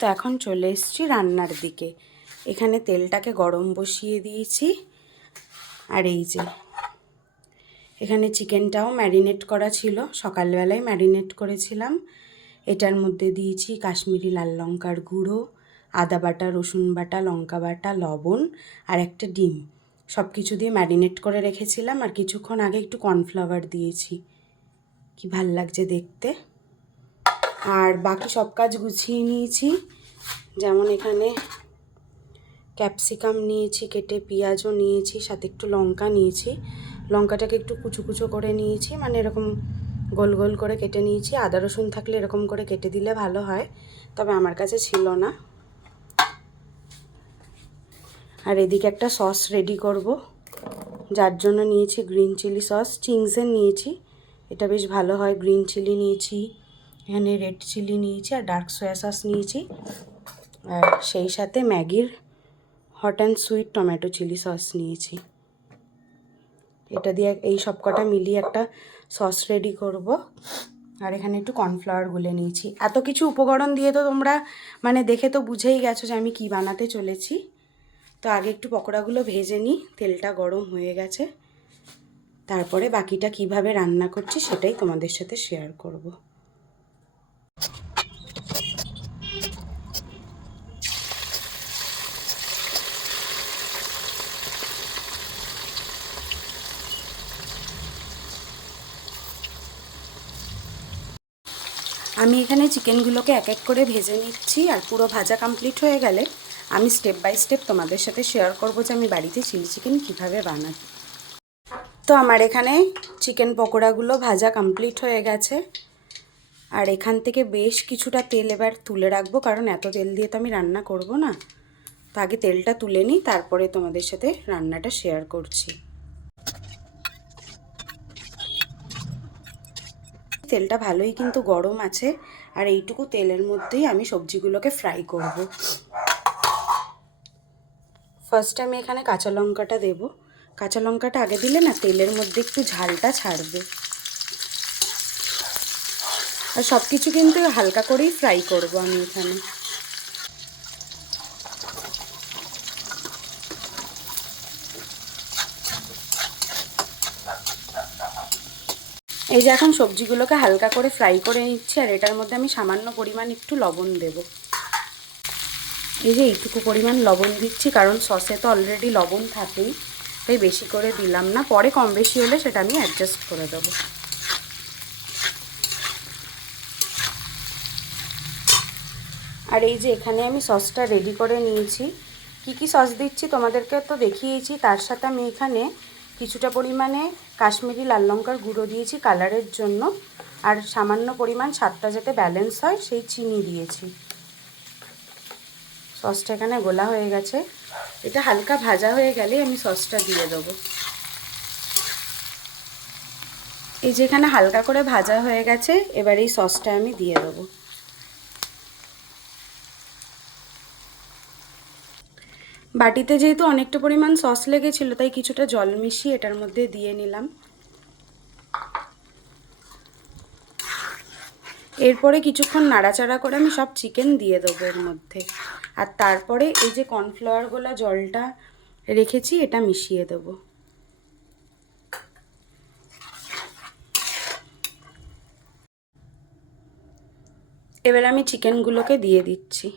তো এখন চলে এসেছি রান্নার দিকে। এখানে তেলটাকে গরম বসিয়ে দিয়েছি। আর এই যে এখানে চিকেনটাও ম্যারিনেট করা ছিল, সকালবেলায় ম্যারিনেট করেছিলাম। এটার মধ্যে দিয়েছি কাশ্মীরি লাল লঙ্কার গুঁড়ো, আদা বাটা, রসুন বাটা, লঙ্কা বাটা, লবণ আর একটা ডিম। সব কিছু দিয়ে ম্যারিনেট করে রেখেছিলাম। আর কিছুক্ষণ আগে একটু কর্নফ্লাওয়ার দিয়েছি। কি ভাল লাগছে দেখতে। আর বাকি সব কাজ গুছিয়ে নিয়েছি। যেমন এখানে ক্যাপসিকাম নিয়েছি কেটে, পেঁয়াজও নিয়েছি, সাথে একটু লঙ্কা নিয়েছি। লঙ্কাটাকে একটু কুচো কুচো করে নিয়েছি, মানে এরকম গোল গোল করে কেটে নিয়েছি। আদা রসুন থাকলে এরকম করে কেটে দিলে ভালো হয়, তবে আমার কাছে ছিল না। আর এদিকে একটা সস রেডি করব, যার জন্য নিয়েছি গ্রিন চিলি সস। চিংসের নিয়েছি, এটা বেশ ভালো হয়। গ্রিন চিলি নিয়েছি, এখানে রেড চিলি নিয়েছি, আর ডার্ক সয়া সস নিয়েছি। আর সেই সাথে ম্যাগির hot and sweet tomato chilli sauce নিয়েছি। এটা দিয়ে এই সব কটা মিলিয়ে একটা সস রেডি করব। আর এখানে একটু কর্নফ্লাওয়ার গুলে নিয়েছি। এত কিছু উপকরণ দিয়ে তো তোমরা মানে দেখে তো বুঝেই গেছো যে আমি কি বানাতে চলেছি। তো আগে একটু পকোড়াগুলো ভেজে নিই, তেলটা গরম হয়ে গেছে। তারপরে বাকিটা কিভাবে রান্না করছি সেটাই তোমাদের সাথে শেয়ার করব। আমি এখানে চিকেনগুলোকে এক এক করে ভেজে নিচ্ছি। আর পুরো ভাজা কমপ্লিট হয়ে গেলে আমি স্টেপ বাই স্টেপ তোমাদের সাথে শেয়ার করব যে আমি বাড়িতে চিলি চিকেন কীভাবে বানাই। তো আমার এখানে চিকেন পকোড়াগুলো ভাজা কমপ্লিট হয়ে গেছে। আর এখান থেকে বেশ কিছুটা তেল এবার তুলে রাখবো, কারণ এত তেল দিয়ে তো আমি রান্না করব না। তো আগে তেলটা তুলে নিই, তারপরে তোমাদের সাথে রান্নাটা শেয়ার করছি। তেলটা ভালোই কিন্তু গরম আছে। আর এইটুকু তেলের মধ্যেই আমি সবজিগুলোকে ফ্রাই করব। ফার্স্ট আমি এখানে কাঁচা লঙ্কাটা দেবো। কাঁচা লঙ্কাটা আগে দিলে না তেলের মধ্যে একটু ঝালটা ছাড়বে। আর সব কিছু কিন্তু হালকা করেই ফ্রাই করব আমি এখানে। এই যে এখন সবজিগুলোকে হালকা করে ফ্রাই করে নিচ্ছি। আর এটার মধ্যে আমি সামান্য পরিমাণ একটু লবণ দেব। এই যে এইটুকু পরিমাণ লবণ দিচ্ছি, কারণ সসে তো অলরেডি লবণ থাকেই, তাই বেশি করে দিলাম না। পরে কম বেশি হলে সেটা আমি অ্যাডজাস্ট করে দেবো। আর এই যে এখানে আমি সসটা রেডি করে নিয়েছি। কি কি সস দিচ্ছি তোমাদেরকে তো দেখিয়েছি। তার সাথে আমি এখানে কিছুটা পরিমাণে কাশ্মীরি লাল লঙ্কার গুঁড়ো দিয়েছি কালারের জন্য। আর সামান্য পরিমাণ স্বাদটা যাতে ব্যালেন্স হয় সেই চিনি দিয়েছি। সসটা এখানে গোলা হয়ে গেছে। এটা হালকা ভাজা হয়ে গেলে আমি সসটা দিয়ে দেবো। এই যে এখানে হালকা করে ভাজা হয়ে গেছে, এবার এই সসটা আমি দিয়ে দেবো। বাটিতে যেহেতু অনেকটা পরিমাণ সস লেগেছিল, তাই কিছুটা জল মিশিয়ে এটার মধ্যে দিয়ে নিলাম। এরপরে কিছুক্ষণ নাড়াচাড়া করে আমি সব চিকেন দিয়ে দেবো এর মধ্যে। আর তারপরে এই যে কর্নফ্লাওয়ার গোলা জলটা রেখেছি এটা মিশিয়ে দেবো। এবার আমি চিকেনগুলোকে দিয়ে দিচ্ছি।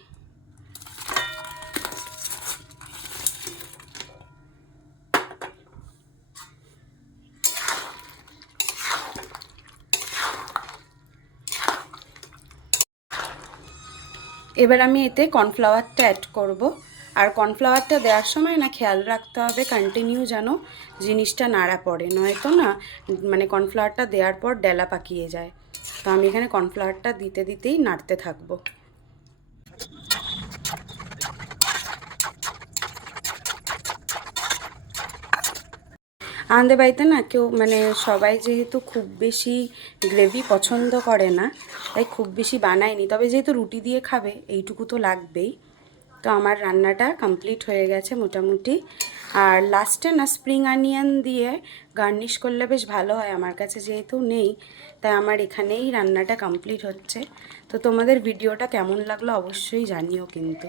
এবার আমি এতে কর্নফ্লাওয়ারটা অ্যাড করব। আর কর্নফ্লাওয়ারটা দেওয়ার সময় না খেয়াল রাখতে হবে কন্টিনিউ যেন জিনিসটা নাড়া পড়ে, নয়তো না মানে কর্নফ্লাওয়ারটা দেওয়ার পর ডেলা পাকিয়ে যায়। তো আমি এখানে কর্নফ্লাওয়ারটা দিতে দিতেই নাড়তে থাকবো। আমাদের বাড়িতে না কেউ মানে সবাই যেহেতু খুব বেশি গ্রেভি পছন্দ করে না, তাই খুব বেশি বানায়নি। তবে যেহেতু রুটি দিয়ে খাবে এইটুকু তো লাগবেই। তো আমার রান্নাটা কমপ্লিট হয়ে গেছে মোটামুটি। আর লাস্টে না স্প্রিং অনিয়ন দিয়ে গার্নিশ করলে বেশ ভালো হয়। আমার কাছে যেহেতু নেই, তাই আমার এখানেই রান্নাটা কমপ্লিট হচ্ছে। তো তোমাদের ভিডিওটা কেমন লাগলো অবশ্যই জানিও কিন্তু।